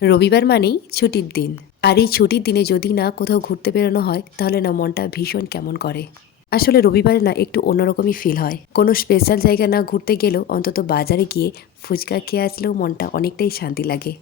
রবিবার মানেই ছুটির দিন। আর এই ছুটির দিনে যদি না কোথাও ঘুরতে বেরোনো হয় তাহলে না মনটা ভীষণ কেমন করে। আসলে রবিবারে না একটু অন্যরকমই ফিল হয়। কোনো স্পেশাল জায়গায় না ঘুরতে গেলেও অন্তত বাজারে গিয়ে ফুচকা খেয়ে আসলেও মনটা অনেকটাই শান্তি লাগে।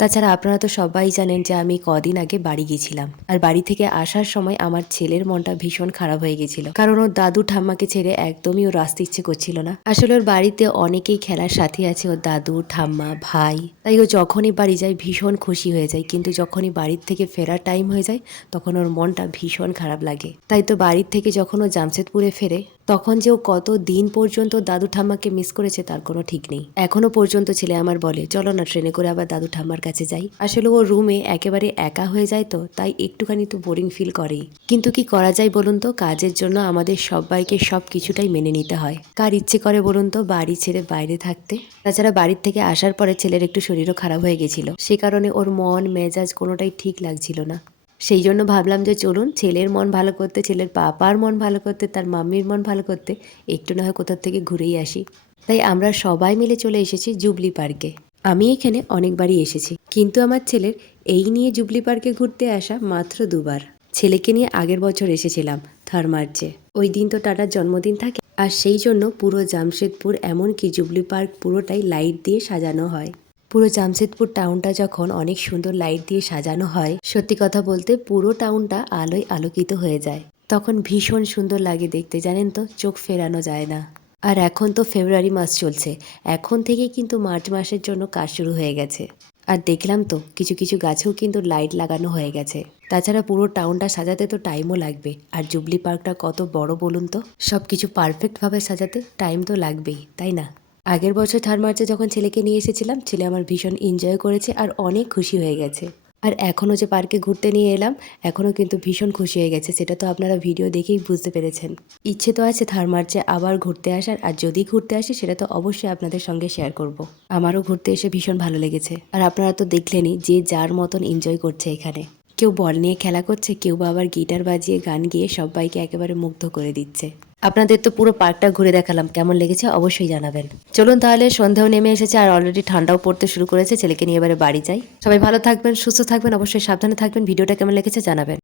তাছাড়া আপনারা তো সবাই জানেন যে আমি কদিন আগে বাড়ি গেছিলাম। আর বাড়ি থেকে আসার সময় আমার ছেলের মনটা ভীষণ খারাপ হয়ে গেছিল। কারণ ওর দাদু ঠাম্মাকে ছেড়ে একদমই ওর আসতে ইচ্ছে করছিল না। আসলে ওর বাড়িতে অনেকেই খেলার সাথী আছে, ওর দাদু ঠাম্মা ভাই। তাই ও যখনই বাড়ি যায় ভীষণ খুশি হয়ে যায়, কিন্তু যখনই বাড়ির থেকে ফেরার টাইম হয়ে যায় তখন ওর মনটা ভীষণ খারাপ লাগে। তাই তো বাড়ির থেকে যখন ও জামশেদপুরে ফেরে তখন যে ও কত দিন পর্যন্ত দাদু ঠাম্মাকে মিস করেছে তার কোনো ঠিক নেই। এখনো পর্যন্ত ছেলে আমার বলে চলো না ট্রেনে করে আবার দাদু ঠাম্মার কাছে যাই। আসলে ও রুমে একেবারে একা হয়ে যায়, তো তাই একটুখানি তো বোরিং ফিল করেই। কিন্তু কি করা যায় বলুন তো, কাজের জন্য আমাদের সবাইকে সব কিছুটাই মেনে নিতে হয়। কার ইচ্ছে করে বলুন তো বাড়ি ছেড়ে বাইরে থাকতে। তাছাড়া বাড়ির থেকে আসার পরে ছেলের একটু শরীরও খারাপ হয়ে গেছিল, সে কারণে ওর মন মেজাজ কোনোটাই ঠিক লাগছিল না। সেই জন্য ভাবলাম যে চলুন ছেলের মন ভালো করতে, ছেলের পাপার মন ভালো করতে, তার মাম্মির মন ভালো করতে একটু না হয় কোথার থেকে ঘুরেই আসি। তাই আমরা সবাই মিলে চলে এসেছি জুবলি পার্কে। আমি এখানে অনেকবারই এসেছি, কিন্তু আমার ছেলের এই নিয়ে জুবলি পার্কে ঘুরতে আসা মাত্র দুবার। ছেলেকে নিয়ে আগের বছর এসেছিলাম 3 মার্চে। ওই দিন তো টাটার জন্মদিন থাকে, আর সেই জন্য পুরো জামশেদপুর এমনকি জুবলি পার্ক পুরোটাই লাইট দিয়ে সাজানো হয়। পুরো জামশেদপুর টাউনটা যখন অনেক সুন্দর লাইট দিয়ে সাজানো হয়, সত্যি কথা বলতে পুরো টাউনটা আলোয় আলোকিত হয়ে যায়। তখন ভীষণ সুন্দর লাগে দেখতে, জানেন তো, চোখ ফেরানো যায় না। আর এখন তো ফেব্রুয়ারি মাস চলছে, এখন থেকেই কিন্তু মার্চ মাসের জন্য কাজ শুরু হয়ে গেছে। আর দেখলাম তো কিছু কিছু গাছেও কিন্তু লাইট লাগানো হয়ে গেছে। তাছাড়া পুরো টাউনটা সাজাতে তো টাইমও লাগবে, আর জুবলি পার্কটা কত বড় বলুন তো, সব কিছু পারফেক্টভাবে সাজাতে টাইম তো লাগবেই, তাই না? আগের বছর 3 মার্চে যখন ছেলেকে নিয়ে এসেছিলাম, ছেলে আমার ভীষণ এনজয় করেছে আর অনেক খুশি হয়ে গেছে। আর এখনও যে পার্কে ঘুরতে নিয়ে এলাম, এখনও কিন্তু ভীষণ খুশি হয়ে গেছে, সেটা তো আপনারা ভিডিও দেখেই বুঝতে পেরেছেন। ইচ্ছে তো আছে 3 মার্চে আবার ঘুরতে আসার, আর যদি ঘুরতে আসি সেটা তো অবশ্যই আপনাদের সঙ্গে শেয়ার করব। আমারও ঘুরতে এসে ভীষণ ভালো লেগেছে। আর আপনারা তো দেখলেনই যে যার মতন এনজয় করছে এখানে। কেউ বল নিয়ে খেলা করছে, কেউ বা আবার গিটার বাজিয়ে গান গেয়ে সবাইকে একেবারে মুগ্ধ করে দিচ্ছে। আপনাদের তো পুরো পার্কটা ঘুরে দেখালাম, কেমন লেগেছে অবশ্যই জানাবেন। চলুন তাহলে, সন্ধ্যাও নেমে এসেছে আর অলরেডি ঠান্ডাও পড়তে শুরু করেছে। ছেলেকে নিয়ে এবারে বাড়ি যাই। সবাই ভালো থাকবেন, সুস্থ থাকবেন, অবশ্যই সাবধানে থাকবেন। ভিডিওটা কেমন লেগেছে জানাবেন।